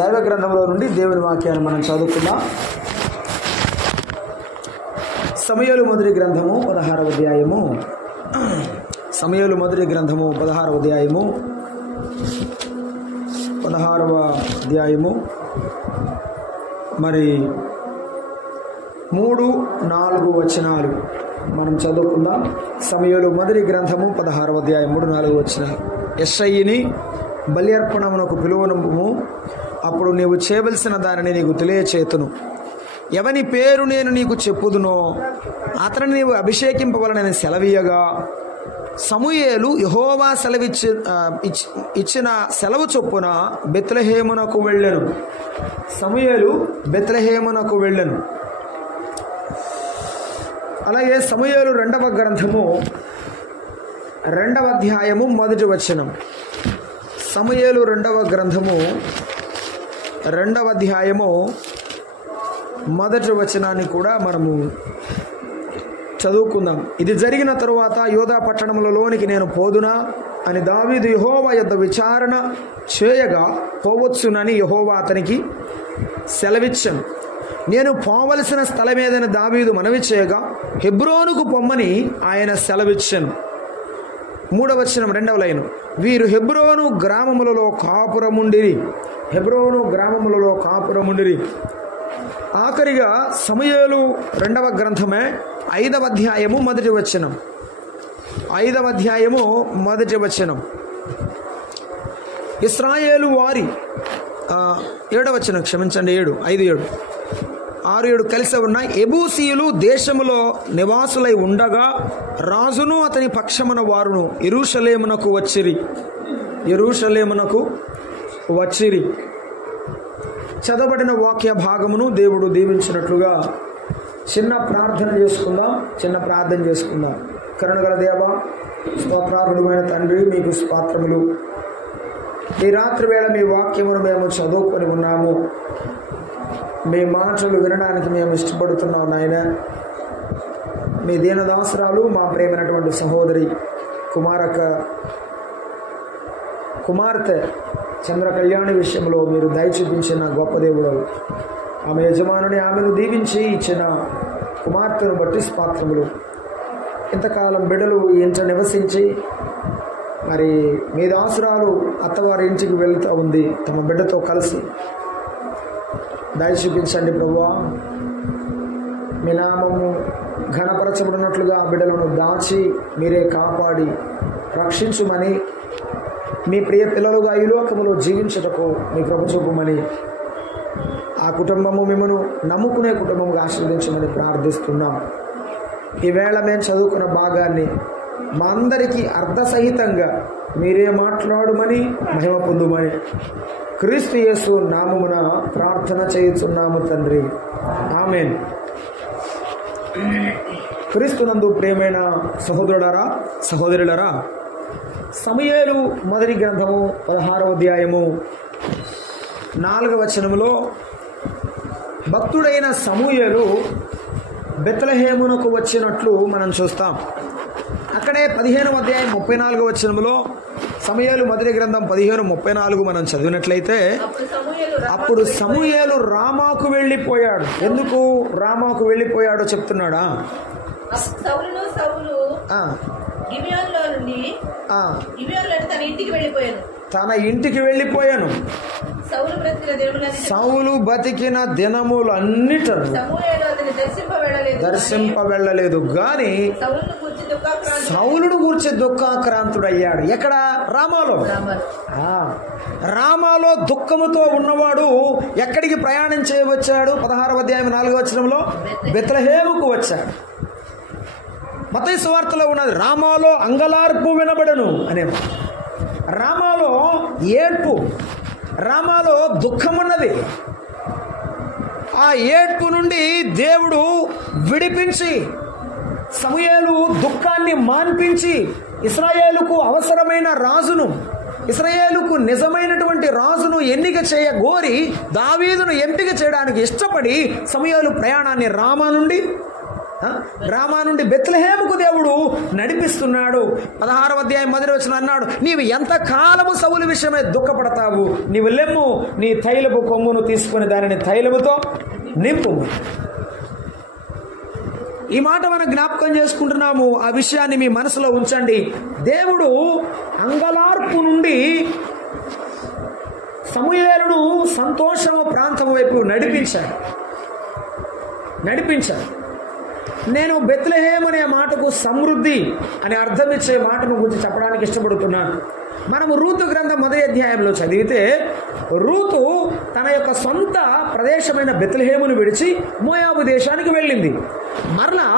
దైవ గ్రంథంలో నుండి దేవుని వాక్యాన్ని మనం చదువుకుందాం. సమూయేలు మొదటి గ్రంథము 16వ అధ్యాయము. సమూయేలు మొదటి గ్రంథము 16వ అధ్యాయము 16వ అధ్యాయము మరి 3-4 వచనాలు మనం చదువుకుందాం. సమూయేలు మొదటి గ్రంథము 16వ అధ్యాయం 3-4 వచనాలు. యెషయిని బలి అర్పణమునకు పిలువనము, అప్పుడు నీవు చేయవలసిన దానిని నీకు తెలియచేతును. ఎవని పేరు నేను నీకు చెప్పుదునో అతను నీవు అభిషేకింపవలనని సెలవీయగా, సమూయేలు యెహోవా ఇచ్చిన సెలవు చొప్పున బెత్లెహేమునకు వెళ్ళెను. సమూయేలు బెత్లెహేమునకు వెళ్ళెను. అలాగే సమూయేలు 2వ గ్రంథము 2వ అధ్యాయము 1వ వచనం. సమూయేలు 2వ గ్రంథము 2వ అధ్యాయము 1వ వచనాన్ని కూడా మనము చదువుకుందాం. ఇది జరిగిన తరువాత యోధా పట్టణములలోనికి నేను పోదునా అని దావీదు యెహోవా యొద్ద విచారణ చేయగా, పోవచ్చునని యెహోవా అతనికి సెలవిచ్చెను. నేను పోవలసిన స్థలమేదని దావీదు మనవి చేయగా, హెబ్రోనుకు పొమ్మని ఆయన సెలవిచ్చెను. 3వ వచనం 2వ లైను. వీరు హెబ్రోను గ్రామములలో కాపురముండిరి. హెబ్రోను గ్రామములలో కాపురముండిరి. ఆఖరిగా సమూయేలు 2వ గ్రంథమే 5వ అధ్యాయము 1వ వచనం. 5వ అధ్యాయము 1వ వచనం. ఇశ్రాయేలు వారి 7వ వచనం, క్షమించండి, 5-7 6-7 కలిసి ఉన్నాయి. ఎబూసీయులు దేశములో నివాసులై ఉండగా రాజును అతని పక్షమున వారును యెరూషలేమునకు వచ్చిరి. చదవబడిన వాక్య భాగమును దేవుడు దీవించినట్లుగా చిన్న ప్రార్థన చేసుకుందాం. కరుణగల దేవా, స్తోత్రార్హుడైన తండ్రి, మీకు స్తోత్రములు. ఈ రాత్రి వేళ మీ వాక్యమును మేము చదువుకొని ఉన్నాము. మీ మాటలు వినడానికి మేము ఇష్టపడుతున్నాం నాయన. మీ దీనదాసురాలు, మా ప్రేమైనటువంటి సహోదరి కుమార్తె చంద్ర కళ్యాణి విషయంలో మీరు దయ చూపించిన గొప్ప దేవుడు. ఆమె యజమానుని ఆమెను దీవించి ఇచ్చిన కుమార్తెను బట్టి స్తోత్రములు. ఇంతకాలం బిడ్డలు ఇంట నివసించి మరి మీ దాసురాలు అత్తవారి ఇంటికి వెళ్తూ ఉంది తమ బిడ్డతో కలిసి. దయ చూపించండి ప్రభువా. మీ నామము ఘనపరచబడినట్లుగా ఆ బిడ్డలను దాచి మీరే కాపాడి రక్షించుమని, మీ ప్రియ పిల్లలుగా ఈ లోకములో జీవించుటకు మీ కృప చూపమని, ఆ కుటుంబము మిమ్మను నమ్ముకునే కుటుంబముగా ఆశీర్వదించమని ప్రార్థిస్తున్నాం. ఈవేళ మేము చదువుకున్న భాగాన్ని మా అందరికీ అర్థసహితంగా మీరే మాట్లాడుమని, మహిమ పొందుమని క్రీస్తు యేసు నామమున ప్రార్థన చేయుచున్నాము తండ్రి, ఆమేన్. క్రీస్తునందు ప్రియమైన సహోదరులారా, సమూయేలు మొదటి గ్రంథము 16వ అధ్యాయము 4వ వచనములో భక్తుడైన సమూయేలు బెత్లెహేమునకు వచ్చినట్లు మనం చూస్తాం. అక్కడే 15వ అధ్యాయం 34వ వచనములో సమూయేలు మొదటి గ్రంథం 15:34 మనం చదివినట్లయితే, అప్పుడు సమూయేలు రామాకు వెళ్ళిపోయాడు. ఎందుకు రామాకు వెళ్ళిపోయాడో చెప్తున్నాడా? తన ఇంటికి వెళ్ళిపోయాను. సౌలు బతికిన దినములన్నిటను దర్శింప వెళ్ళలేదు గాని సౌలును గూర్చి దుఃఖాక్రాంతుడయ్యాడు. ఎక్కడ? రామాలో దుఃఖముతో ఉన్నవాడు ఎక్కడికి ప్రయాణం చేయవచ్చాడు? 16వ అధ్యాయం 4వ వచనంలో బెత్లెహేముకు వచ్చాడు. మత్తయి సువార్తలో ఉన్నది, రామాలో అంగలార్పు వినబడను అనే. రామాలో ఏడ్పు, రామాలో దుఃఖమున్నది. ఆ ఏడ్పు నుండి దేవుడు విడిపించి, సమూయేలు దుఃఖాన్ని మాన్పించి, ఇశ్రాయేలుకు అవసరమైన రాజును, ఇశ్రాయేలుకు నిజమైనటువంటి రాజును ఎన్నిక చేయగోరి దావీదును ఎంపిక చేయడానికి ఇష్టపడి సమూయేలు ప్రయాణాన్ని రామా నుండి రామా నుండి బెత్లెహేముకు దేవుడు నడిపిస్తున్నాడు. 16వ అధ్యాయం 1వ వచనం అన్నాడు, నీవు ఎంత కాలము సౌలు విషయమై దుఃఖపడతావు, నీవు లెమ్ము, నీ తైలపు కొమ్మును తీసుకుని దానిని తైలముతో నింపు. ఈ మాట మనం జ్ఞాపకం చేసుకుంటున్నాము. ఆ విషయాన్ని మీ మనసులో ఉంచండి. దేవుడు అంగలార్పు నుండి సమూయేలును సంతోషము ప్రాంతం వైపు నడిపించాడు. నేను బెత్లెహేం అనే మాటకు సమృద్ధి అనే అర్థం ఇచ్చే మాటను గురించి చెప్పడానికి ఇష్టపడుతున్నాను. మనము రూతు గ్రంథం 1వ అధ్యాయంలో చదివితే రూతు తన యొక్క సొంత ప్రదేశమైన బెత్లెహేమును విడిచి మోయాబు దేశానికి వెళ్ళింది. మరలా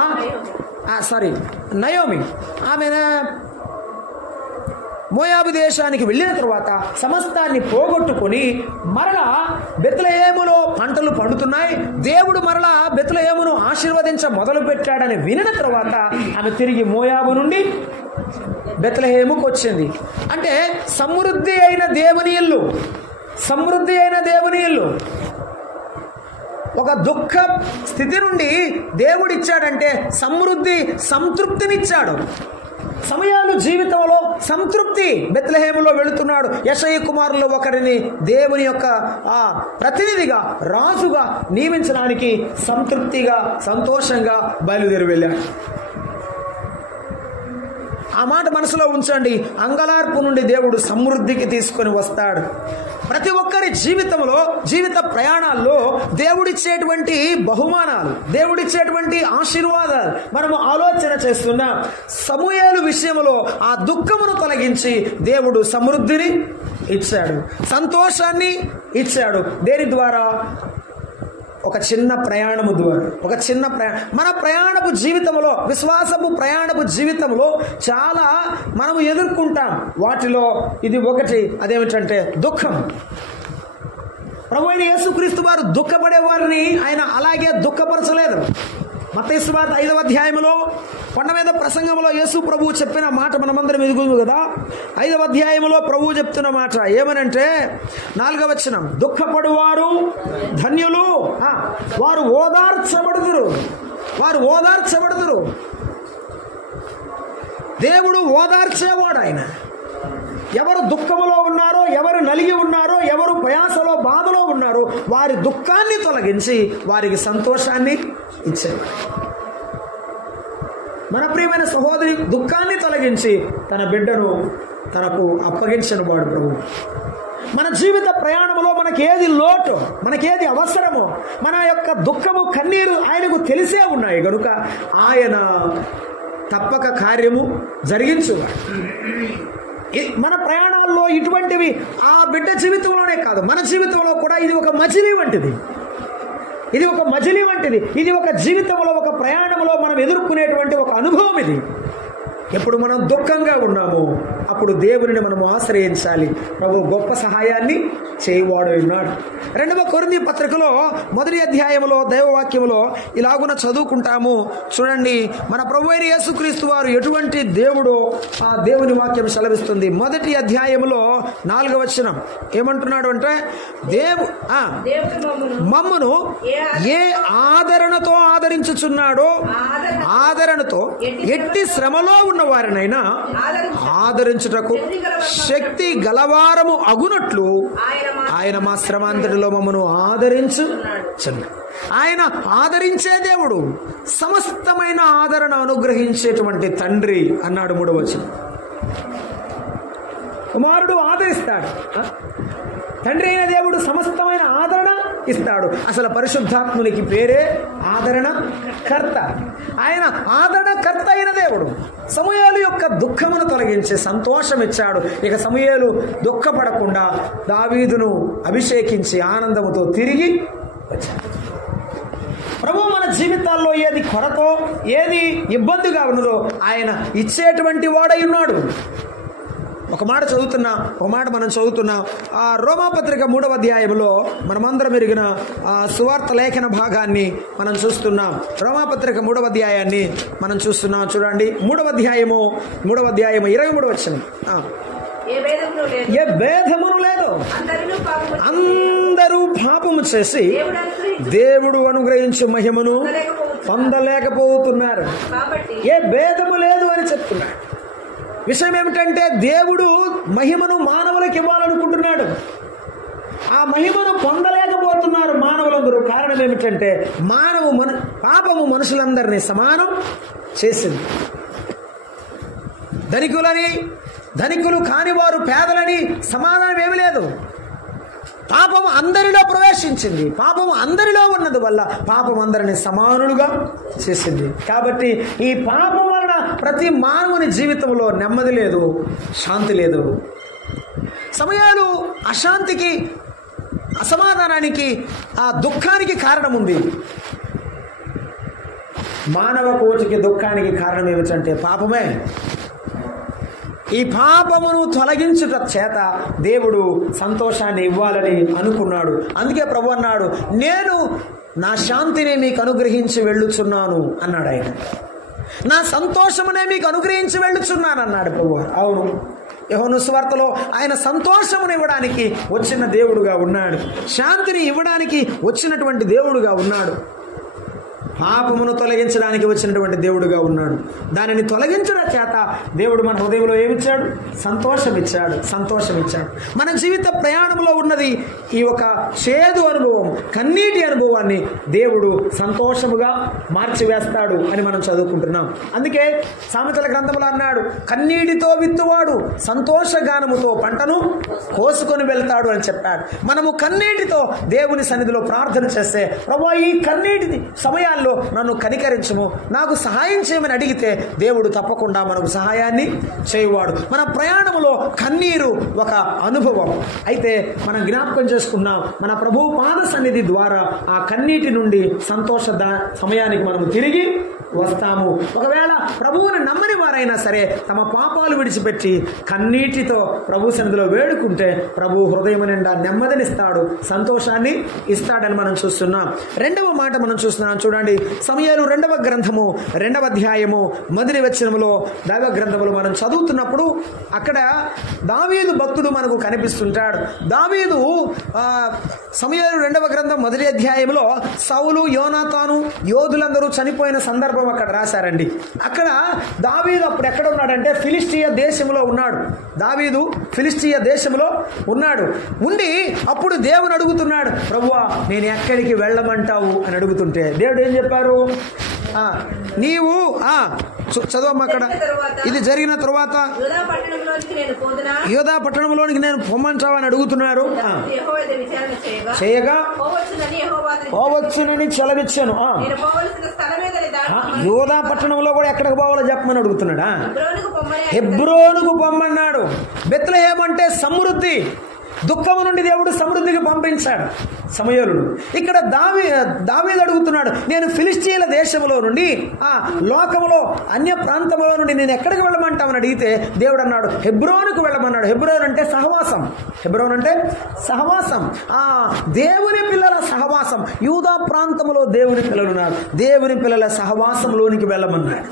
నయోమి ఆమె మోయాబు దేశానికి వెళ్ళిన తర్వాత సమస్తాన్ని పోగొట్టుకొని మరలా బెత్లెహేములో పంటలు పండుతున్నాయి, దేవుడు మరలా బెత్లెహేమును ఆశీర్వదించ మొదలు పెట్టాడని వినిన తర్వాత ఆమె తిరిగి మోయాబు నుండి బెత్లెహేముకు వచ్చింది. అంటే సమృద్ధి అయిన దేవుని ఇల్లు ఒక దుఃఖ స్థితి నుండి దేవుడిచ్చాడంటే సంతృప్తినిచ్చాడు. సమయాలు జీవితంలో సంతృప్తి. బెత్లెహేములో వెళుతున్నాడు. యెషయ కుమారులు ఒకరిని దేవుని యొక్క ప్రతినిధిగా రాజుగా నియమించడానికి సంతృప్తిగా సంతోషంగా బయలుదేరి వెళ్ళాడు. ఆ మాట మనసులో ఉంచండి. అంగలార్పు నుండి దేవుడు సమృద్ధికి తీసుకొని వస్తాడు. ప్రతి ఒక్కరి జీవితంలో, జీవిత ప్రయాణాల్లో దేవుడిచ్చేటువంటి బహుమానాలు, దేవుడిచ్చేటువంటి ఆశీర్వాదాలు మనము ఆలోచన చేస్తున్నాం. సమూయేలు విషయంలో ఆ దుఃఖమును తొలగించి దేవుడు సమృద్ధిని ఇచ్చాడు, సంతోషాన్ని ఇచ్చాడు. దేని ద్వారా? ఒక చిన్న ప్రయాణము ద్వారా. మన ప్రయాణపు జీవితంలో, విశ్వాసపు ప్రయాణపు జీవితంలో చాలా మనము ఎదుర్కొంటాం. వాటిలో ఇది ఒకటి. అదేమిటంటే దుఃఖం. ప్రభువైన యేసుక్రీస్తు వారు దుఃఖపడే వారిని ఆయన అలాగే దుఃఖపరచలేదు. మత్తయి సువార్త 5వ అధ్యాయంలో కొండ మీద ప్రసంగంలో యేసు ప్రభువు చెప్పిన మాట మనమందరం ఎదుగుదు కదా. 5వ అధ్యాయంలో ప్రభువు చెప్తున్న మాట ఏమనంటే 4వ వచనం, దుఃఖపడువారు ధన్యులు, వారు ఓదార్చబడుదురు. దేవుడు ఓదార్చేవాడు. ఆయన ఎవరు దుఃఖములో ఉన్నారో, ఎవరు నలిగి ఉన్నారో, ఎవరు ప్రయాసలో బాధలో ఉన్నారో వారి దుఃఖాన్ని తొలగించి వారికి సంతోషాన్ని ఇచ్చారు. మన ప్రియమైన సహోదరి దుఃఖాన్ని తొలగించి తన బిడ్డను తనకు అప్పగించిన వాడు ప్రభు. మన జీవిత ప్రయాణంలో మనకేది లోటు, మనకేది అవసరమో, మన యొక్క దుఃఖము కన్నీరు ఆయనకు తెలిసే ఉన్నాయి కనుక ఆయన తప్పక కార్యము జరిగించువాడు. మన ప్రయాణాల్లో ఇటువంటివి ఆ బిడ్డ జీవితంలోనే కాదు, మన జీవితంలో కూడా ఇది ఒక మజిలీ వంటిది. ఇది ఒక జీవితంలో, ఒక ప్రయాణంలో మనం ఎదుర్కొనేటువంటి ఒక అనుభవం ఇది. ఎప్పుడు మనం దుఃఖంగా ఉన్నామో అప్పుడు దేవుని మనము ఆశ్రయించాలి. ప్రభు గొప్ప సహాయాన్ని చేయవాడు ఉన్నాడు. 2వ కొరింథీ పత్రికలో 1వ అధ్యాయంలో దైవవాక్యంలో ఇలాగున చదువుకుంటాము. చూడండి, మన ప్రభు అయిన యేసుక్రీస్తు వారు ఎటువంటి దేవుడో ఆ దేవుని వాక్యం సెలవిస్తుంది. 1వ అధ్యాయంలో 4వ వచనం ఏమంటున్నాడు అంటే, మమ్మును ఏ ఆదరణతో ఆదరించుచున్నాడో, ఆదరణతో ఎట్టి శ్రమలో ఉన్న వారినైనా ఆదరించుటకు శక్తి గలవారము అగునట్లు ఆయన మా శ్రమ అంతటిలో మమ్మను ఆదరించుచున్నాడు. ఆయన ఆదరించే దేవుడు, సమస్తమైన ఆదరణ అనుగ్రహించేటువంటి తండ్రి అన్నాడు 3వ వచనం. కుమారుడు ఆదరిస్తాడు, తండ్రి అయిన దేవుడు సమస్తమైన ఆదరణ ఇస్తాడు. అసలు పరిశుద్ధాత్మునికి పేరే ఆదరణ కర్త. ఆయన ఆదరణ కర్త అయిన దేవుడు. సమూయేలు యొక్క దుఃఖమును తొలగించి సంతోషం ఇచ్చాడు. ఇక సమూయేలు దుఃఖపడకుండా దావీదును అభిషేకించి ఆనందముతో తిరిగి వచ్చాడు. ప్రభు మన జీవితాల్లో ఏది కొరతో, ఏది ఇబ్బందిగా ఉన్నదో ఆయన ఇచ్చేటువంటి వాడై ఉన్నాడు. ఒక మాట మనం చదువుతున్నాం. ఆ రోమాపత్రిక 3వ అధ్యాయంలో మనమందరం ఎరిగిన సువార్త లేఖన భాగాన్ని మనం చూస్తున్నాం. రోమాపత్రిక 3వ అధ్యాయాన్ని మనం చూస్తున్నాం. చూడండి, 3వ అధ్యాయము 23వ వచనం. ఏ భేదమును లేదు, అందరూ పాపము చేసి దేవుడు అనుగ్రహించు మహిమను పొందలేకపోతున్నారు. ఏ భేదము లేదు అని చెప్తున్నాడు. విషయం ఏమిటంటే దేవుడు మహిమను మానవులకు ఇవ్వాలనుకుంటున్నాడు. ఆ మహిమను పొందలేకపోతున్నారు మానవులందరూ. కారణం ఏమిటంటే పాపము మనుషులందరినీ సమానం చేసింది. ధనికులు కానివారు పేదలని సమాధానం ఏమి లేదు. పాపము అందరిలో ప్రవేశించింది. పాపము అందరిలో ఉన్నది వల్ల పాపం అందరిని సమానులుగా చేసింది. కాబట్టి ఈ పాపం వలన ప్రతి మానవుని జీవితంలో నెమ్మది లేదు, శాంతి లేదు. సమయాలు అశాంతికి, అసమాధానానికి, ఆ దుఃఖానికి కారణం ఉంది. మానవ కోటికి దుఃఖానికి కారణం ఏమిటంటే పాపమే. ఈ పాపమును తొలగించుట చేత దేవుడు సంతోషాన్ని ఇవ్వాలని అనుకున్నాడు. అందుకే ప్రభు అన్నాడు, నేను నా శాంతిని మీకు అనుగ్రహించి వెళ్ళుచున్నాను అన్నాడు ఆయన. నా సంతోషమునే మీకు అనుగ్రహించి వెళ్ళుచున్నాను అన్నాడు ప్రభు. అవును, యోహాను సువార్తలో ఆయన సంతోషమును ఇవ్వడానికి వచ్చిన దేవుడుగా ఉన్నాడు. శాంతిని ఇవ్వడానికి వచ్చినటువంటి దేవుడుగా ఉన్నాడు. పాపమును తొలగించడానికి వచ్చినటువంటి దేవుడుగా ఉన్నాడు. దానిని తొలగించడం చేత దేవుడు మన హృదయంలో ఏమిచ్చాడు? సంతోషం ఇచ్చాడు. మన జీవిత ప్రయాణంలో ఉన్నది ఈ ఒక చేదు అనుభవం, కన్నీటి అనుభవాన్ని దేవుడు సంతోషముగా మార్చివేస్తాడు అని మనం చదువుకుంటున్నాం. అందుకే సామెతల గ్రంథంలో అన్నాడు, కన్నీటితో విత్తువాడు సంతోషగానముతో పంటను కోసుకొని వెళ్తాడు అని చెప్పాడు. మనము కన్నీటితో దేవుని సన్నిధిలో ప్రార్థన చేస్తే, ప్రభువా ఈ కన్నీటి సమయాల్లో నన్ను కనికరించము, నాకు సహాయం చేయమని అడిగితే దేవుడు తప్పకుండా మనకు సహాయాన్ని చేయువాడు. మన ప్రయాణంలో కన్నీరు ఒక అనుభవం. అయితే మనం జ్ఞాపకం చేసుకున్నాం, మన ప్రభువు పాద సన్నిధి ద్వారా ఆ కన్నీటి నుండి సంతోష సమయానికి మనము తిరిగి వస్తాము. ఒకవేళ ప్రభువుని నమ్మని వారైనా సరే తమ పాపాలు విడిచిపెట్టి కన్నీటితో ప్రభు సన్నిధిలో వేడుకుంటే ప్రభు హృదయం నిండా నెమ్మదినిస్తాడు, సంతోషాన్ని ఇస్తాడని మనం చూస్తున్నాం. రెండవ మాట మనం చూస్తున్నాం. చూడండి, సమూయేలు 2వ గ్రంథము 2వ అధ్యాయము 1వ వచనములో దైవ గ్రంథములో మనం చదువుతున్నప్పుడు అక్కడ దావీదు భక్తుడు మనకు కనిపిస్తుంటాడు. దావీదు సమూయేలు 2వ గ్రంథం 1వ అధ్యాయంలో సౌలు, యోనాతాను యోధులందరూ చనిపోయిన సందర్భం అక్కడ రాశారండి. అక్కడ దావీదు అప్పుడు ఎక్కడ ఉన్నాడంటే ఫిలిస్టియా దేశంలో ఉన్నాడు. దావీదు ఫిలిస్టియా దేశంలో ఉన్నాడు. ఉండి అప్పుడు దేవుని అడుగుతున్నాడు, ప్రభువా నేను ఎక్కడికి వెళ్ళమంటావు అని అడుగుతుంటే దేవుడు ఏం చెప్పారు? నీవు చదవమ్మ అక్కడ. ఇది జరిగిన తరువాత యోధా పట్టణంలోనికి నేను పొమ్మంటావా అని అడుగుతున్నారు. చేయగా పోవచ్చునని సెలవిచ్చాను. యోధా పట్టణంలో కూడా ఎక్కడికి పోవాలో చెప్పమని అడుగుతున్నాడా? హెబ్రోనుకు పొమ్మన్నాడు. బెత్లెహేము అంటే సమృద్ధి, దుఃఖము నుండి దేవుడు సమృద్ధికి పంపించాడు సమూయేలును. ఇక్కడ దావీదు అడుగుతున్నాడు, నేను ఫిలిస్టీయుల దేశంలో నుండి లోకములో అన్య ప్రాంతంలో నుండి నేను ఎక్కడికి వెళ్ళమంటామని అడిగితే దేవుడు అన్నాడు హెబ్రోనుకు వెళ్ళమన్నాడు. హెబ్రోన్ అంటే సహవాసం. హెబ్రోన్ అంటే సహవాసం, దేవుని పిల్లల సహవాసం. యూదా ప్రాంతంలో దేవుని పిల్లలు ఉన్నారు. దేవుని పిల్లల సహవాసంలోనికి వెళ్ళమన్నాడు.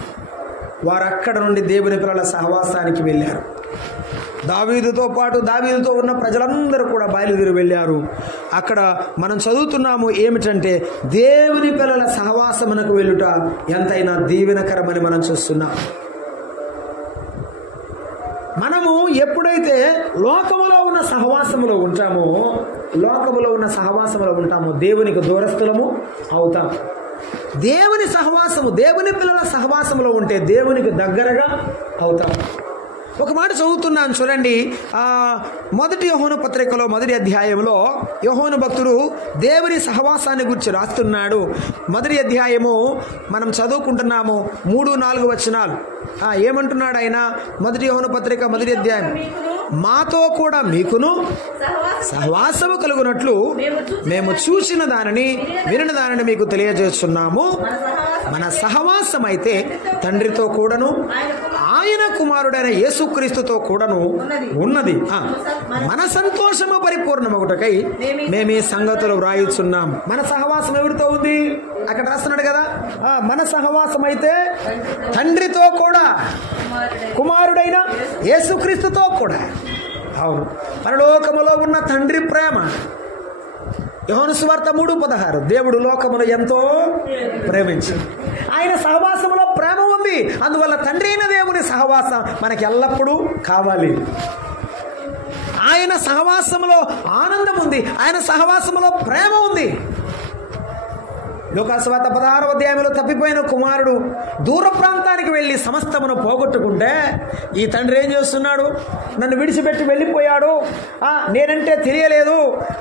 వారు అక్కడ నుండి దేవుని పిల్లల సహవాసానికి వెళ్ళారు. దావీదుతో పాటు దావీదుతో ఉన్న ప్రజలందరూ కూడా బయలుదేరి వెళ్ళారు. అక్కడ మనం చదువుతున్నాము ఏమిటంటే దేవుని పిల్లల సహవాసమునకు వెళ్ళుట ఎంతైనా దీవెనకరమని మనం చూస్తున్నాం. మనము ఎప్పుడైతే లోకములో ఉన్న సహవాసములో ఉంటామో దేవునికి దూరస్థులము అవుతాం. దేవుని సహవాసము, దేవుని పిల్లల సహవాసములో ఉంటే దేవునికి దగ్గరగా అవుతాం. ఒక మాట చదువుతున్నాను చూడండి. 1 యోహాను పత్రికలో 1వ అధ్యాయంలో యోహాను భక్తుడు దేవుని సహవాసాన్ని గురించి రాస్తున్నాడు. 1వ అధ్యాయము మనం చదువుకుంటున్నాము 3-4 వచనాలు. ఏమంటున్నాడు ఆయన? 1 యోహాను పత్రిక 1వ అధ్యాయం, మాతో కూడా మీకును సహవాసము కలుగునట్లు మేము చూసిన దానిని వినిన దానిని మీకు తెలియజేస్తున్నాము. మన సహవాసం అయితే తండ్రితో కూడాను ఆయన కుమారుడైన యేసుక్రీస్తుతో కూడాను ఉన్నది. మన సంతోషము పరిపూర్ణమగుటకై మేము ఈ సంగతులు వ్రాయుచున్నాం. మన సహవాసం ఎవరితో ఉంది? అక్కడ రాస్తున్నాడు కదా, మన సహవాసం అయితే తండ్రితో కూడా కుమారుడైన యేసుక్రీస్తుతో కూడా. అవును, పరలోకములో ఉన్న తండ్రి ప్రేమ, యోహాను సువార్త 3:16 దేవుడు లోకమును ఎంతో ప్రేమించాడు. ఆయన సహవాసంలో ప్రేమ ఉంది. అందువల్ల తండ్రి అయిన దేవుని సహవాసం మనకి ఎల్లప్పుడూ కావాలి. ఆయన సహవాసంలో ఆనందం ఉంది. ఆయన సహవాసంలో ప్రేమ ఉంది. లూకాసు వార్త 16వ అధ్యాయంలో తప్పిపోయిన కుమారుడు దూర ప్రాంతానికి వెళ్ళి సమస్తమును పోగొట్టుకుంటే ఈ తండ్రి ఏం చేస్తున్నాడు? నన్ను విడిచిపెట్టి వెళ్ళిపోయాడు, నేనంటే తెలియలేదు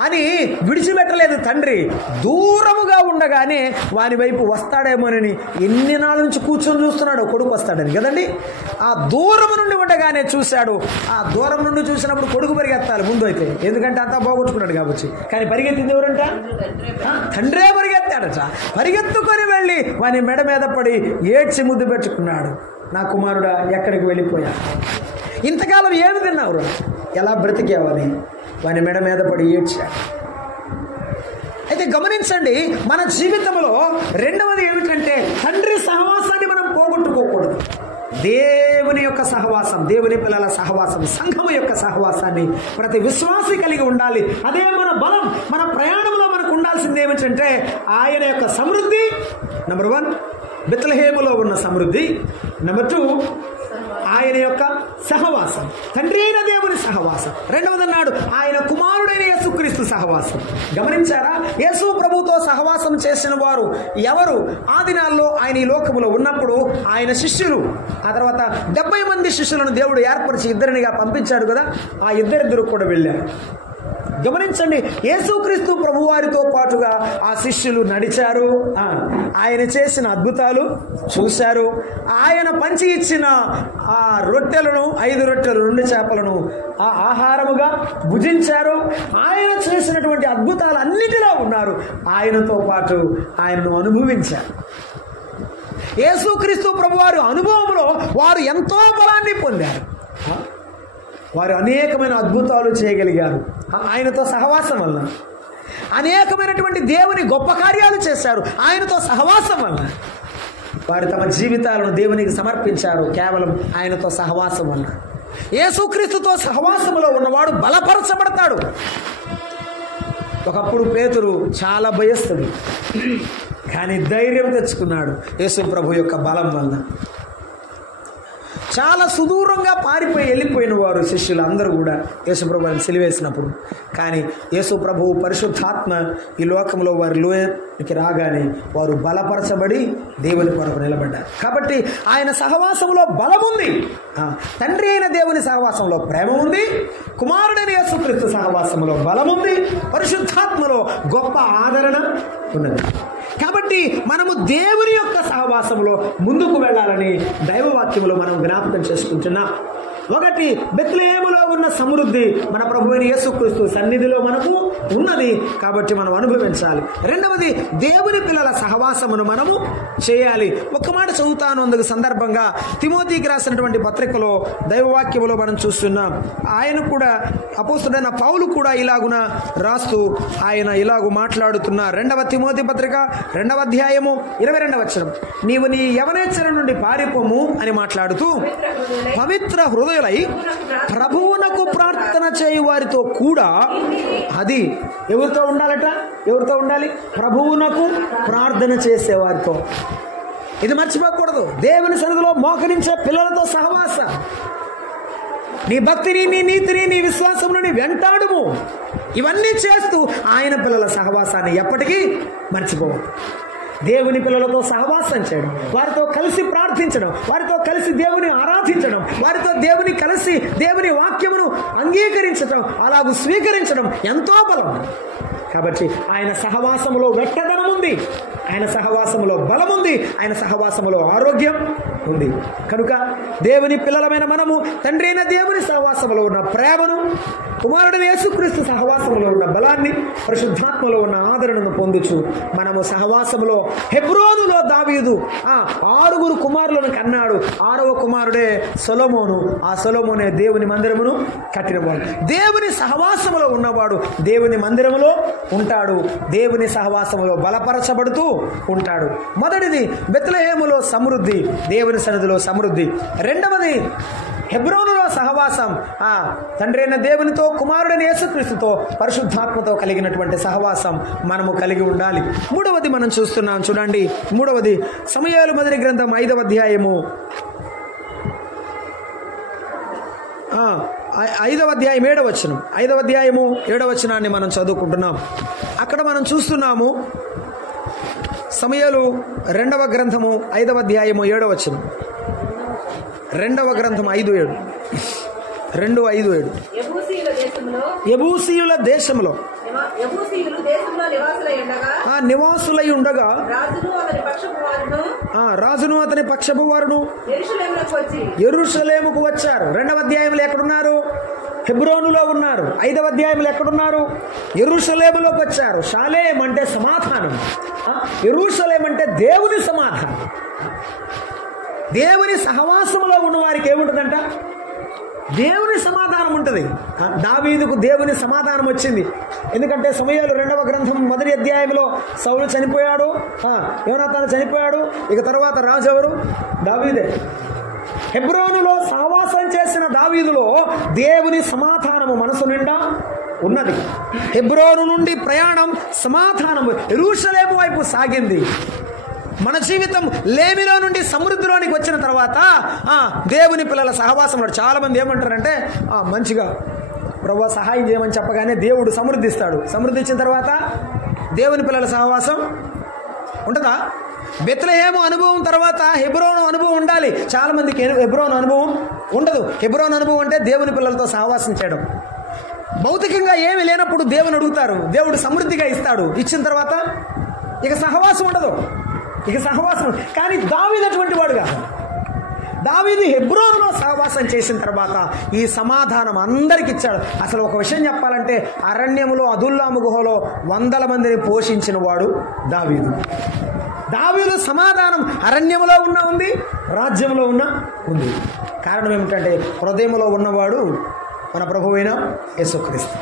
అని విడిచిపెట్టలేదు తండ్రి. దూరముగా ఉండగానే వాని వైపు వస్తాడేమోనని ఎన్ని నాళ్ళ నుంచి కూర్చొని చూస్తున్నాడు కొడుకు వస్తాడని కదండి. ఆ దూరం నుండి ఉండగానే చూశాడు. ఆ దూరం నుండి చూసినప్పుడు కొడుకు పరిగెత్తాలి ముందు అయితే, ఎందుకంటే అంతా పోగొట్టుకున్నాడు కాబట్టి. కానీ పరిగెత్తింది ఎవరంట? తండ్రే పరిగెత్తాడట. పరిగెత్తుకొని వెళ్ళి వాని మెడ మీద పడి ఏడ్చి ముద్దు పెట్టుకున్నాడు. నా కుమారుడా ఎక్కడికి వెళ్ళిపోయా? ఇంతకాలం ఏమి తిన్నావు? ఎలా బ్రతికేవని వాని మెడ మీద పడి ఏడ్చాడు. అయితే గమనించండి, మన జీవితంలో రెండవది ఏమిటంటే తండ్రి సహవాసాన్ని మనం పోగొట్టుకోకూడదు. దేవుని యొక్క సహవాసం, దేవుని పిల్లల సహవాసం, సంఘము యొక్క సహవాసాన్ని ప్రతి విశ్వాసి కలిగి ఉండాలి. అదే మన బలం. మన ప్రయాణంలో మనకు ఉండాల్సింది ఏమిటంటే ఆయన యొక్క సమృద్ధి. నెంబర్ 1 బెత్లెహేములో ఉన్న సమృద్ధి. నెంబర్ 2 ఆయన యొక్క సహవాసం, తండ్రి అయిన దేవుని సహవాసం. రెండవది అన్నాడు ఆయన కుమారుడైన యేసుక్రీస్తు సహవాసం. గమనించారా? యేసు ప్రభుతో సహవాసం చేసిన వారు ఎవరు? ఆ దినాల్లో ఆయన ఈ లోకములో ఉన్నప్పుడు ఆయన శిష్యులు, ఆ తర్వాత 70 మంది శిష్యులను దేవుడు ఏర్పరిచి ఇద్దరినిగా పంపించాడు కదా. ఆ ఇద్దరిద్దరు కూడా వెళ్ళారు. గమనించండి, యేసుక్రీస్తు ప్రభువారితో పాటుగా ఆ శిష్యులు నడిచారు. ఆయన చేసిన అద్భుతాలు చూశారు. ఆయన పంచి ఇచ్చిన ఆ రొట్టెలను, 5 రొట్టెలు 2 చేపలను ఆ ఆహారముగా భుజించారు. ఆయన చేసినటువంటి అద్భుతాలు అన్నిటిలో ఉన్నారు. ఆయనతో పాటు ఆయనను అనుభవించారు. యేసుక్రీస్తు ప్రభువారి అనుభవంలో వారు ఎంతో బలాన్ని పొందారు. వారు అనేకమైన అద్భుతాలు చేయగలిగారు ఆయనతో సహవాసం వలన. అనేకమైనటువంటి దేవుని గొప్ప కార్యాలు చేశారు ఆయనతో సహవాసం వలన. వారు తమ జీవితాలను దేవునికి సమర్పించారు కేవలం ఆయనతో సహవాసం వలన. యేసుక్రీస్తుతో సహవాసములో ఉన్నవాడు బలపరచబడతాడు. ఒకప్పుడు పేతురు చాలా భయస్తుడు, కానీ ధైర్యం తెచ్చుకున్నాడు యేసు ప్రభు యొక్క బలం వలన. చాలా సుదూరంగా పారిపోయి వెళ్ళిపోయిన వారు శిష్యులు అందరూ కూడా యేసు ప్రభువుని సిలువేసినప్పుడు. కానీ యేసు ప్రభువు పరిశుద్ధాత్మ ఈ లోకంలో వారిలోకి రాగానే వారు బలపరచబడి దేవుని కొరకు నిలబడ్డారు. కాబట్టి ఆయన సహవాసంలో బలముంది. తండ్రి అయిన దేవుని సహవాసంలో ప్రేమ ఉంది. కుమారుడైన యేసుక్రీస్తు సహవాసంలో బలముంది. పరిశుద్ధాత్మలో గొప్ప ఆదరణ ఉన్నది. కాబట్టి మనము దేవుని యొక్క సహవాసంలో ముందుకు వెళ్ళాలని దైవవాక్యంలో మనం జ్ఞాపకం చేసుకుంటున్నాం. 1 బెత్లెహేములో ఉన్న సమృద్ధి మన ప్రభువైన యేసుక్రీస్తు సన్నిధిలో మనకు ఉన్నది కాబట్టి మనం అనుభవించాలి. రెండవది దేవుని పిల్లల సహవాసమును మనము చేయాలి. ఒక్క మాట చదువుతాను అందుకు సందర్భంగా. తిమోతికి రాసినటువంటి పత్రికలో దైవవాక్యములో మనం చూస్తున్నాం. ఆయన కూడా అపోస్తలుడైన పౌలు కూడా ఇలాగున రాస్తూ ఆయన ఇలాగు మాట్లాడుతున్న 2వ తిమోతి పత్రిక 2వ అధ్యాయము 22వ వచనం, నీవు నీ యవనేచ్ఛల నుండి పారిపోము అని మాట్లాడుతూ పవిత్ర హృదయులై ప్రభువునకు ప్రార్థన చేయు వారితో కూడా, అది ఎవరితో ఉండాలట? ఎవరితో ఉండాలి? ప్రభువునకు ప్రార్థన చేసేవారితో. ఇది మర్చిపోకూడదు. దేవుని సన్నిధిలో మోకరించే పిల్లలతో సహవాసం. నీ భక్తిని, నీ నీతిని, నీ విశ్వాసమును వెంటాడుము. ఇవన్నీ చేస్తూ ఆయన పిల్లల సహవాసాన్ని ఎప్పటికీ మర్చిపోవద్దు. దేవుని పిల్లలతో సహవాసం చేయడం, వారితో కలిసి ప్రార్థించడం, వారితో కలిసి దేవుని ఆరాధించడం, వారితో దేవుని కలిసి దేవుని వాక్యమును అంగీకరించడం, అలాగూ స్వీకరించడం ఎంతో బలం. కాబట్టి ఆయన సహవాసములో వెట్టదనం ఉంది, ఆయన సహవాసములో బలం ఉంది, ఆయన సహవాసములో ఆరోగ్యం ఉంది. కనుక దేవుని పిల్లలమైన మనము తండ్రి అయిన దేవుని సహవాసములో ఉన్న ప్రేమను, కుమారుడైన యేసుక్రీస్తు సహవాసములో ఉన్న బలాన్ని, పరిశుద్ధాత్మలో ఉన్న ఆదరణను పొందుచు మనము సహవాసములో హెబ్రోనులో దావీదు 6 కుమారులను కన్నాడు. 6వ కుమారుడే సొలొమోను. ఆ సొలొమోనే దేవుని మందిరమును కట్టినవాడు. దేవుని సహవాసములో ఉన్నవాడు దేవుని మందిరములో ఉంటాడు, దేవుని సహవాసములో బలపరచబడుతూ ఉంటాడు. మొదటిది బెత్లెహేములో సమృద్ధి, దేవుని సన్నిధిలో సమృద్ధి. రెండవది హెబ్రోనులో సహవాసం తండ్రి అయిన దేవునితో, కుమారుడైన యేసుక్రీస్తుతో, పరిశుద్ధాత్మతో కలిగినటువంటి సహవాసం మనము కలిగి ఉండాలి. మూడవది మనం చూస్తున్నాం, చూడండి. మూడవది సమూయేలు మొదటి గ్రంథం 5వ అధ్యాయము 5వ అధ్యాయం 7వ వచనం. 5వ అధ్యాయము 7వ వచనాన్ని మనం చదువుకుంటున్నాం. అక్కడ మనం చూస్తున్నాము సమూయేలు 2వ గ్రంథము 5వ అధ్యాయము 7వ వచనం. 2వ గ్రంథం 5:7. 2:5-7. యెబూసీయుల దేశంలో నివాసులై ఉండగా రాజును అతని పక్షపు వారును యెరూషలేముకు వచ్చారు. 2వ అధ్యాయంలో ఎక్కడున్నారు? హెబ్రోనులో ఉన్నారు. 5వ అధ్యాయంలో ఎక్కడున్నారు? యెరూషలేములోకి వచ్చారు. షాలేం అంటే సమాధానం, యెరూషలేం అంటే దేవుని సమాధానం. దేవుని సహవాసంలో ఉన్న వారికి ఏముంటుందంట? దేవుని సమాధానం ఉంటుంది. దావీదుకు దేవుని సమాధానం వచ్చింది. ఎందుకంటే సమూయేలు 2వ గ్రంథం 1వ అధ్యాయంలో సౌలు చనిపోయాడు, యోనాతాను చనిపోయాడు. ఇక తర్వాత రాజు ఎవరు? దావీదే. హెబ్రోనులో సహవాసం చేసిన దావీదులో దేవుని సమాధానము మనసు నిండా ఉన్నది. హెబ్రోను నుండి ప్రయాణం సమాధానము యెరూషలేము వైపు సాగింది. మన జీవితం లేమిలో నుండి సమృద్ధిలోనికి వచ్చిన తర్వాత దేవుని పిల్లల సహవాసం. చాలా మంది ఏమంటారంటే మంచిగా ప్రభువా సహాయం చేయమని చెప్పగానే దేవుడు సమృద్ధిస్తాడు. సమృద్ధి ఇచ్చిన తర్వాత దేవుని పిల్లల సహవాసం ఉంటుందా? బెత్లెహేము అనుభవం తర్వాత హెబ్రోను అనుభవం ఉండాలి. చాలా మందికి హెబ్రోను అనుభవం ఉండదు. హెబ్రోను అనుభవం అంటే దేవుని పిల్లలతో సహవాసం చేయడం. భౌతికంగా ఏమి లేనప్పుడు దేవుని అడుగుతారు, దేవుడు సమృద్ధిగా ఇస్తాడు. ఇచ్చిన తర్వాత ఇక సహవాసం ఉండదు, ఇక సహవాసం. కానీ దావీదు అటువంటి వాడు కాదు. దావీదు హెబ్రోనులో సహవాసం చేసిన తర్వాత ఈ సమాధానం అందరికి ఇచ్చాడు. అసలు ఒక విషయం చెప్పాలంటే అరణ్యములో అదుల్లాము గుహలో 100 మందిని పోషించిన వాడు దావీదు. దావీదు సమాధానం అరణ్యములో ఉంది, రాజ్యంలో ఉంది. కారణం ఏమిటంటే హృదయంలో ఉన్నవాడు మన ప్రభువైన యేసుక్రీస్తు.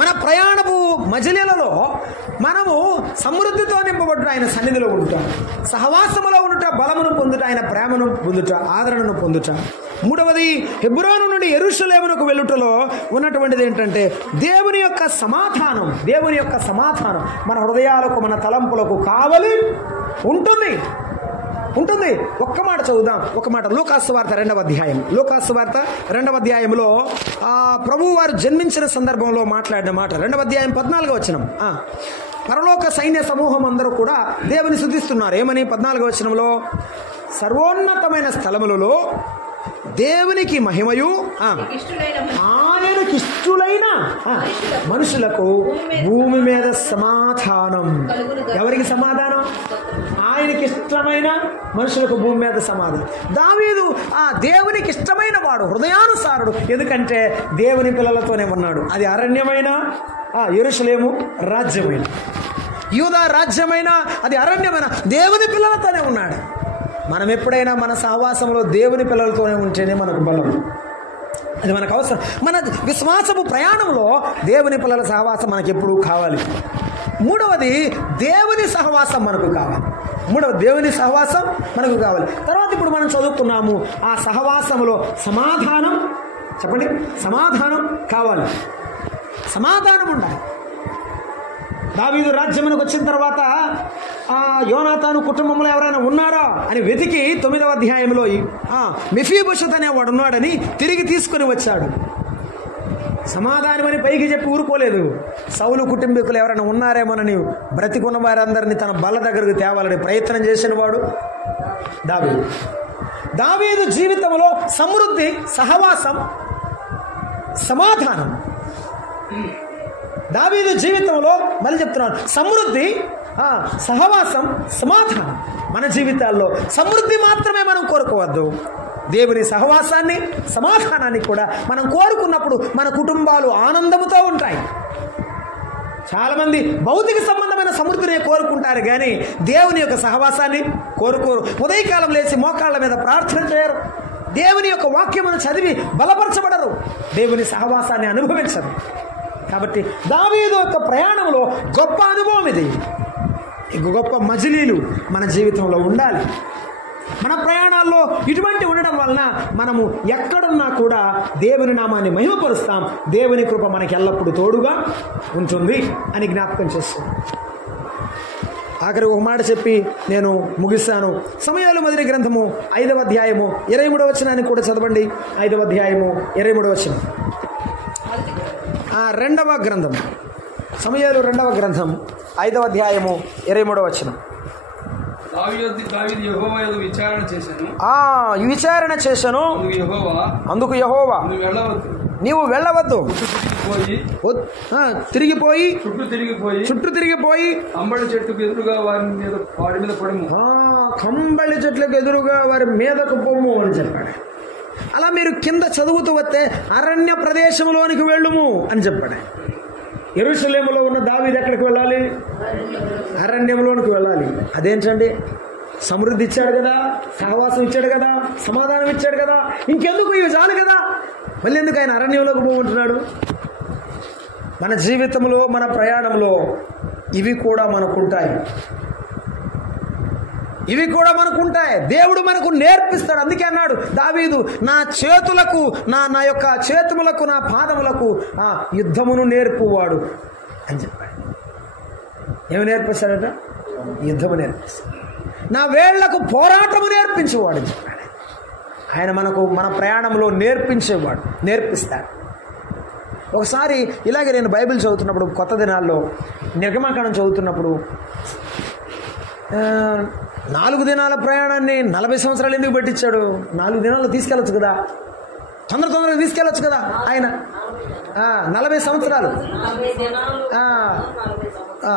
మన ప్రయాణపు మజిలీలలో మనము సమృద్ధితో నింపబడుట ఆయన సన్నిధిలో ఉంటాం. సహవాసములో ఉండుట, బలమును పొందుట, ఆయన ప్రేమను పొందుట, ఆదరణను పొందుట. మూడవది హెబ్రోను నుండి యెరూషలేమునకు వెళ్ళుటలో ఉన్నటువంటిది ఏంటంటే దేవుని యొక్క సమాధానం. దేవుని యొక్క సమాధానం మన హృదయాలకు, మన తలంపులకు కావలి ఉంటుంది. ఒక్క మాట చదువుదాం, ఒక మాట. లూకాసు వార్త 2వ అధ్యాయం. లూకాసు వార్త 2వ అధ్యాయంలో ప్రభువు వారు జన్మించిన సందర్భంలో మాట్లాడిన మాట. 2వ అధ్యాయం 14వ వచనం. పరలోక సైన్య సమూహం అందరూ కూడా దేవుని స్తుతిస్తున్నారు. ఏమని? 14వ వచనంలో సర్వోన్నతమైన స్థలములలో దేవునికి మహిమయు ఆయనకి ఇష్టులైన మనుషులకు భూమి మీద సమాధానం. ఎవరికి సమాధానం? ఆయనకి ఇష్టమైన మనుషులకు భూమి మీద సమాధానం. దావీదు దేవునికి ఇష్టమైన వాడు, హృదయానుసారుడు. ఎందుకంటే దేవుని పిల్లలతోనే ఉన్నాడు. అది అరణ్యమైన, యెరూషలేము రాజ్యమైన, యూదా రాజ్యమైన, అది అరణ్యమైన, దేవుని పిల్లలతోనే ఉన్నాడు. మనం ఎప్పుడైనా మన సహవాసంలో దేవుని పిల్లలతోనే ఉంటేనే మనకు బలం. అది మనకు అవసరం. మన విశ్వాసపు ప్రయాణంలో దేవుని పిల్లల సహవాసం మనకు ఎప్పుడూ కావాలి. మూడవది దేవుని సహవాసం మనకు కావాలి. దేవుని సహవాసం మనకు కావాలి. తర్వాత ఇప్పుడు మనం చదువుకున్నాము ఆ సహవాసంలో సమాధానం. చెప్పండి, సమాధానం కావాలి, సమాధానం ఉండాలి. దావీదు రాజ్యమునకు వచ్చిన తర్వాత యోనాతాను కుటుంబంలో ఎవరైనా ఉన్నారా అని వెతికి 9వ అధ్యాయంలో మెఫీబోషెత్ అనేవాడు ఉన్నాడని తిరిగి తీసుకుని వచ్చాడు. సమాధానమని పైకి చెప్పి ఊరుకోలేదు. సౌలు కుటుంబీకులు ఎవరైనా ఉన్నారేమోనని బ్రతికున్న వారందరినీ తన బల్ల దగ్గరకు తేవాలని ప్రయత్నం చేసిన వాడు దావీదు. దావీదు జీవితంలో సమృద్ధి, సహవాసం, సమాధానం. దావీదు జీవితంలో మళ్ళీ చెప్తున్నాను, సమృద్ధి, సహవాసం, సమాధానం. మన జీవితాల్లో సమృద్ధి మాత్రమే మనం కోరుకోవద్దు. దేవుని సహవాసాన్ని, సమాధానాన్ని కూడా మనం కోరుకున్నప్పుడు మన కుటుంబాలు ఆనందముతో ఉంటాయి. చాలామంది భౌతిక సంబంధమైన సమృద్ధిని కోరుకుంటారు కానీ దేవుని యొక్క సహవాసాన్ని కోరుకోరు. ఉదయకాలం లేచి మోకాళ్ళ మీద ప్రార్థన చేయరు. దేవుని యొక్క వాక్యమును చదివి బలపరచబడరు. దేవుని సహవాసాన్ని అనుభవించరు. కాబట్టి దావీదు యొక్క ప్రయాణంలో గొప్ప అనుభవం ఇది. గొప్ప మజిలీలు మన జీవితంలో ఉండాలి. మన ప్రయాణాల్లో ఇటువంటి ఉండడం వలన మనము ఎక్కడున్నా కూడా దేవుని నామాన్ని మహిమపరుస్తాం. దేవుని కృప మనకి ఎల్లప్పుడూ తోడుగా ఉంటుంది అని జ్ఞాపకం చేస్తున్నాం. ఆఖరి ఒక మాట చెప్పి నేను ముగిస్తాను. సమయాలు మొదటి గ్రంథము 5వ అధ్యాయము 23వ వచనాన్ని కూడా చదవండి. 5వ అధ్యాయము 23వ వచనం. రెండవ గ్రంథం సమయాలు 2వ గ్రంథం 5వ అధ్యాయము 23వ వచనం. విచారణ చేశాను, అందుకు యెహోవా నీవు వెళ్ళవద్దు, చుట్టూ తిరిగిపోయి కంబళి చెట్టుకు ఎదురుగా వారి మీద పడము, కంబళి చెట్లకు ఎదురుగా వారి మీదకు పొమ్ము అని చెప్పాడు. అలా మీరు కింద చదువుతూ వస్తే అరణ్య ప్రదేశంలోనికి వెళ్ళుము అని చెప్పాడు. యెరూషలేములో ఉన్న దావీదు ఎక్కడికి వెళ్ళాలి? అరణ్యంలోనికి వెళ్ళాలి. అదేంటండి, సమృద్ధి ఇచ్చాడు కదా, సహవాసం ఇచ్చాడు కదా, సమాధానం ఇచ్చాడు కదా, ఇంకెందుకు ఇవి చాలు కదా, మళ్ళీ ఎందుకు ఆయన అరణ్యంలోకి పోకుంటున్నాడు? మన జీవితంలో మన ప్రయాణంలో ఇవి కూడా మనకుంటాయి, ఇవి కూడా మనకుంటాయి. దేవుడు మనకు నేర్పిస్తాడు. అందుకే అన్నాడు దావీదు, నా చేతులకు నా యొక్క చేతులకు నా పాదములకు యుద్ధమును నేర్పువాడు అని చెప్పాడు. ఏమి నేర్పిస్తాడట? యుద్ధము నేర్పిస్తాడు. నా వేళ్లకు పోరాటము నేర్పించేవాడు అని చెప్పాడు. ఆయన మనకు మన ప్రయాణంలో నేర్పిస్తాడు. ఒకసారి ఇలాగే నేను బైబిల్ చదువుతున్నప్పుడు, కొత్త దినాల్లో నిర్గమకాండం చదువుతున్నప్పుడు, 4 దినాల ప్రయాణాన్ని 40 సంవత్సరాలు ఎందుకు పెట్టించాడు? 4 దినాల్లో తీసుకెళ్ళచ్చు కదా, తొందరగా తీసుకెళ్ళచ్చు కదా. ఆయన 40 సంవత్సరాలు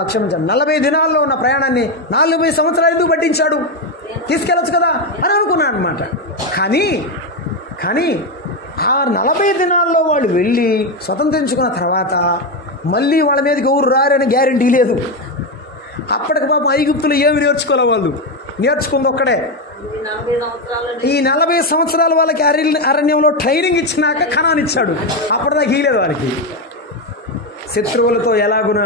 క్షమించండి, 40 దినాల్లో ఉన్న ప్రయాణాన్ని 40 సంవత్సరాలు ఎందుకు పట్టించాడు? తీసుకెళ్ళచ్చు కదా అని అనుకున్నాను అనమాట. కానీ ఆ 40 దినాల్లో వాళ్ళు వెళ్ళి స్వతంత్రించుకున్న తర్వాత మళ్ళీ వాళ్ళ మీదకి ఎవరు రారని గ్యారెంటీ లేదు. అప్పటికి పాపం ఐగుప్తులు ఏమి నేర్చుకోలే, వాళ్ళు నేర్చుకుంది ఒక్కడే. ఈ 40 సంవత్సరాలు వాళ్ళకి అరణ్యంలో ట్రైనింగ్ ఇచ్చినాక కనాన్ ఇచ్చాడు. అప్పటిదాకా గీలేదు వారికి. శత్రువులతో ఎలాగున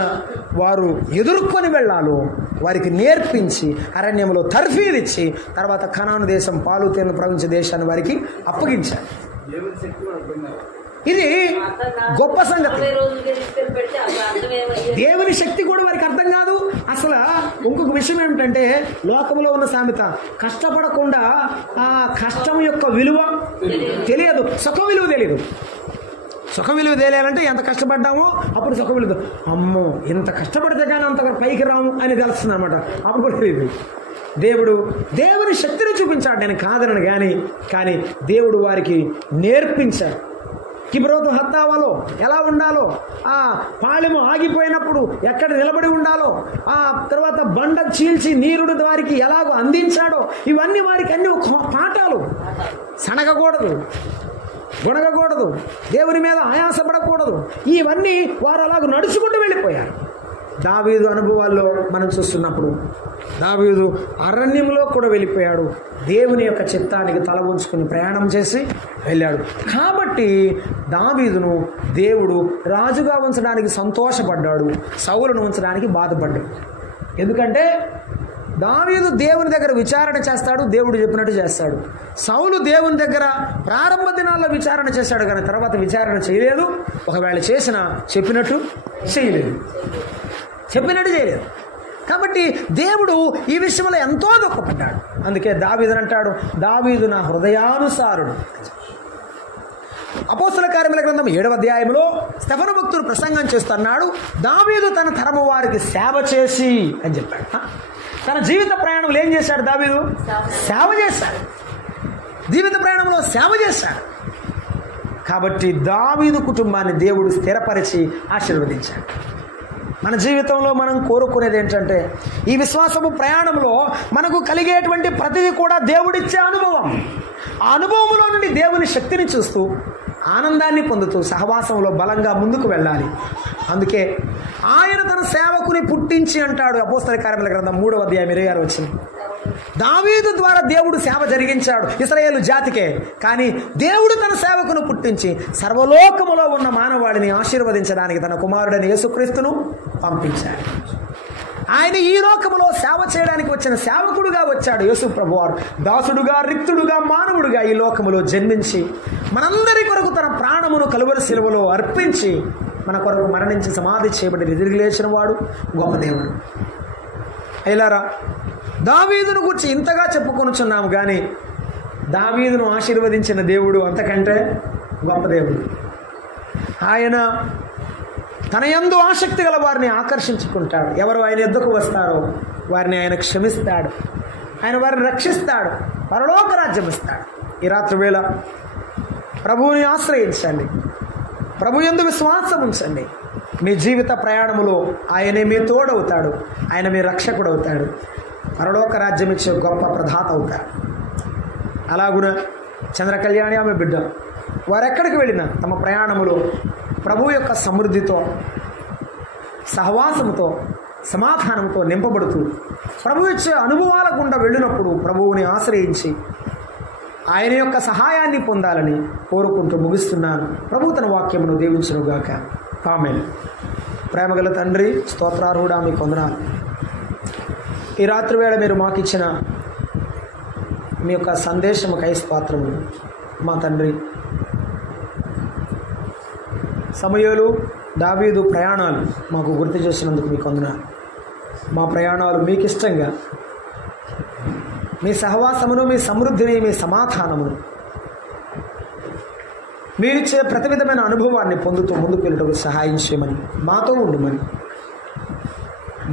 వారు ఎదుర్కొని వెళ్ళాలో వారికి నేర్పించి అరణ్యంలో తర్ఫీదిచ్చి తర్వాత కనాను దేశం, పాలు తేనెలు ప్రవహించే దేశాన్ని వారికి అప్పగించారు. ఇది గొప్ప సంగతి. దేవుని శక్తి కూడా వారికి అర్థం కాదు. అసలు ఇంకొక విషయం ఏమిటంటే, లోకంలో ఉన్న సామెత, కష్టపడకుండా ఆ కష్టం యొక్క విలువ తెలియదు, సుఖ విలువ తెలియదు. సుఖ విలువ తెలియాలంటే ఎంత కష్టపడ్డామో అప్పుడు సుఖ విలువ, అమ్మో ఇంత కష్టపడితే కానీ అంత పైకి రాము అని తెలుస్తుంది అనమాట. అప్పుడు కూడా తెలియదు. దేవుని శక్తిని చూపించాడు, నేను కాదనను కానీ దేవుడు వారికి నేర్పించాడు. కిబ్రోతు హత్తావాలో ఎలా ఉండాలో, ఆ పాళెము ఆగిపోయినప్పుడు ఎక్కడ నిలబడి ఉండాలో, ఆ తర్వాత బండ చీల్చి నీరుడు వారికి ఎలాగో అందించాడో, ఇవన్నీ వారికి అన్ని పాఠాలు. సనగకూడదు, గుణగకూడదు, దేవుని మీద ఆయాసపడకూడదు, ఇవన్నీ వారు అలాగ నడుచుకుంటూ వెళ్ళిపోయారు. దావీదు అనుభవాల్లో మనం చూస్తున్నప్పుడు దావీదు అరణ్యంలో కూడా వెళ్ళిపోయాడు. దేవుని యొక్క చిత్తానికి తల ఉంచుకుని ప్రయాణం చేసి వెళ్ళాడు. కాబట్టి దావీదును దేవుడు రాజుగా ఉంచడానికి సంతోషపడ్డాడు, సౌలును ఉంచడానికి బాధపడ్డాడు. ఎందుకంటే దావీదు దేవుని దగ్గర విచారణ చేస్తాడు, దేవుడు చెప్పినట్టు చేస్తాడు. సౌలు దేవుని దగ్గర ప్రారంభ దినాల్లో విచారణ చేశాడు, కానీ తర్వాత విచారణ చేయలేదు. ఒకవేళ చేసినా చెప్పినట్టు చేయలేదు. కాబట్టి దేవుడు ఈ విషయంలో ఎంతో దుఃఖపడ్డాడు. అందుకే దావీదు అంటాడు, దావీదు నా హృదయానుసారుడు. అపోస్తల కార్యముల గ్రంథం 7వ అధ్యాయంలో స్టెఫను భక్తుడు ప్రసంగం చేస్తున్నాడు. దావీదు తన తరము వారికి సేవ చేసి అని చెప్పాడు. తన జీవిత ప్రయాణంలో ఏం చేశాడు? దావీదు సేవ చేశాడు. జీవిత ప్రయాణంలో సేవ చేశాడు. కాబట్టి దావీదు కుటుంబాన్ని దేవుడు స్థిరపరిచి ఆశీర్వదించాడు. మన జీవితంలో మనం కోరుకునేది ఏంటంటే, ఈ విశ్వాసపు ప్రయాణంలో మనకు కలిగేటువంటి ప్రతిదీ కూడా దేవుడిచ్చే అనుభవం. ఆ అనుభవంలో నుండి దేవుని శక్తిని చూస్తూ ఆనందాన్ని పొందుతూ సహవాసంలో బలంగా ముందుకు వెళ్ళాలి. అందుకే ఆయన తన సేవకుని పుట్టించి అంటాడు అపోస్తల కార్యముల గ్రంథం 3వ అధ్యాయం 26వ వచనం. దావీదు ద్వారా దేవుడు సేవ జరిగించాడు ఇశ్రాయేలు జాతికే, కానీ దేవుడు తన సేవకును పుట్టించి సర్వలోకములో ఉన్న మానవాళిని ఆశీర్వదించడానికి తన కుమారుడైన యేసుక్రీస్తును పంపించాడు. ఆయన ఈ లోకములో సేవ చేయడానికి వచ్చిన సేవకుడుగా వచ్చాడు యేసు ప్రభువారు. దాసుడుగా, రిక్తుడుగా, మానవుడుగా ఈ లోకములో జన్మించి మనందరి కొరకు తన ప్రాణమును కలువరి శిలువలో అర్పించి మన కొరకు మరణించి సమాధి చేయబడి తిరిగి లేచిన వాడు గొప్ప దేవుడు. అయిలారా, దావీదును గురించి ఇంతగా చెప్పుకొనుచున్నాము కానీ దావీదును ఆశీర్వదించిన దేవుడు అంతకంటే గొప్ప దేవుడు. ఆయన తన యందు ఆసక్తి గల వారిని ఆకర్షించుకుంటాడు. ఎవరు ఆయన ఎద్దుకు వస్తారో వారిని ఆయన క్షమిస్తాడు, ఆయన వారిని రక్షిస్తాడు, పరలోక రాజ్యం ఇస్తాడు. ఈ రాత్రి వేళ ప్రభువుని ఆశ్రయించండి, ప్రభు యందు విశ్వాసం ఉంచండి. మీ జీవిత ప్రయాణములో ఆయనే మీ తోడవుతాడు, ఆయన మీ రక్షకుడు అవుతాడు, పరలోక రాజ్యం ఇచ్చే గొప్ప ప్రదాత అవుతాడు. అలాగున చంద్రకళ్యాణి ఆమె బిడ్డ వారు ఎక్కడికి వెళ్ళినా తమ ప్రయాణములో ప్రభు యొక్క సమృద్ధితో, సహవాసముతో, సమాధానంతో నింపబడుతూ ప్రభు ఇచ్చే అనుభవాల గుండా వెళ్ళినప్పుడు ప్రభువుని ఆశ్రయించి ఆయన యొక్క సహాయాన్ని పొందాలని కోరుకుంటూ ముగిస్తున్నాను. ప్రభు తన వాక్యమును దీవించునుగాక. ఆమేన్. ప్రేమగల తండ్రి, స్తోత్రార్హుడా, మీకు వందనాలు. ఈ రాత్రి వేళ మీరు మాకు ఇచ్చిన మీ యొక్క సందేశముకై స్తోత్రములు. మా తండ్రి, సమూయేలు, దావీదు ప్రయాణాలు మాకు గుర్తు చేసినందుకు మీకు వందనాలు. మా ప్రయాణాలు మీకు ఇష్టంగా మీ సహవాసమును, మీ సమృద్ధిని, మీ సమాధానమును, మీరిచ్చే ప్రతి విధమైన అనుభవాన్ని పొందుతూ ముందుకు వెళ్ళటకు సహాయం చేయమని, మాతో ఉండుమని,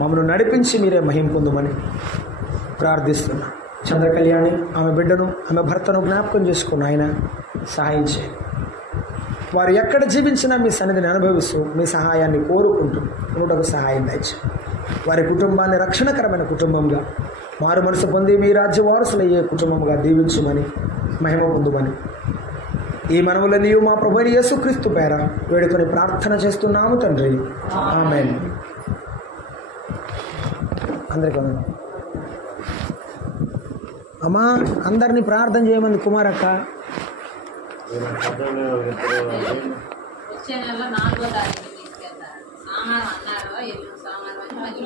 మమ్మల్ని నడిపించి మీరే మహిమ పొందుమని ప్రార్థిస్తున్నా. చంద్రకళ్యాణి ఆమె బిడ్డను, ఆమె భర్తను జ్ఞాపకం చేసుకున్న ఆయన సహాయం చేయండి. వారు ఎక్కడ జీవించినా మీ సన్నిధిని అనుభవిస్తూ మీ సహాయాన్ని కోరుకుంటూ ఉండటకు సహాయం దయచేయండి. వారి కుటుంబాన్ని రక్షణకరమైన కుటుంబంగా, మారు మనసు పొంది మీ రాజ్య వారసులయ్యే కుటుంబంగా దీవించమని, మహిమ పొందుమని ఈ మనవులని మా ప్రభువైన యేసుక్రీస్తు పేర వేడుకొని ప్రార్థన చేస్తున్నాము తండ్రి. ఆమేన్. అందరికీ అమ్మా, అందరినీ ప్రార్థన చేయమంది కుమారక్క. వచ్చే నెల 4వ తారీఖు తీసుకెళ్తారు. సామాన్ అన్నారు, సామాన్ వచ్చి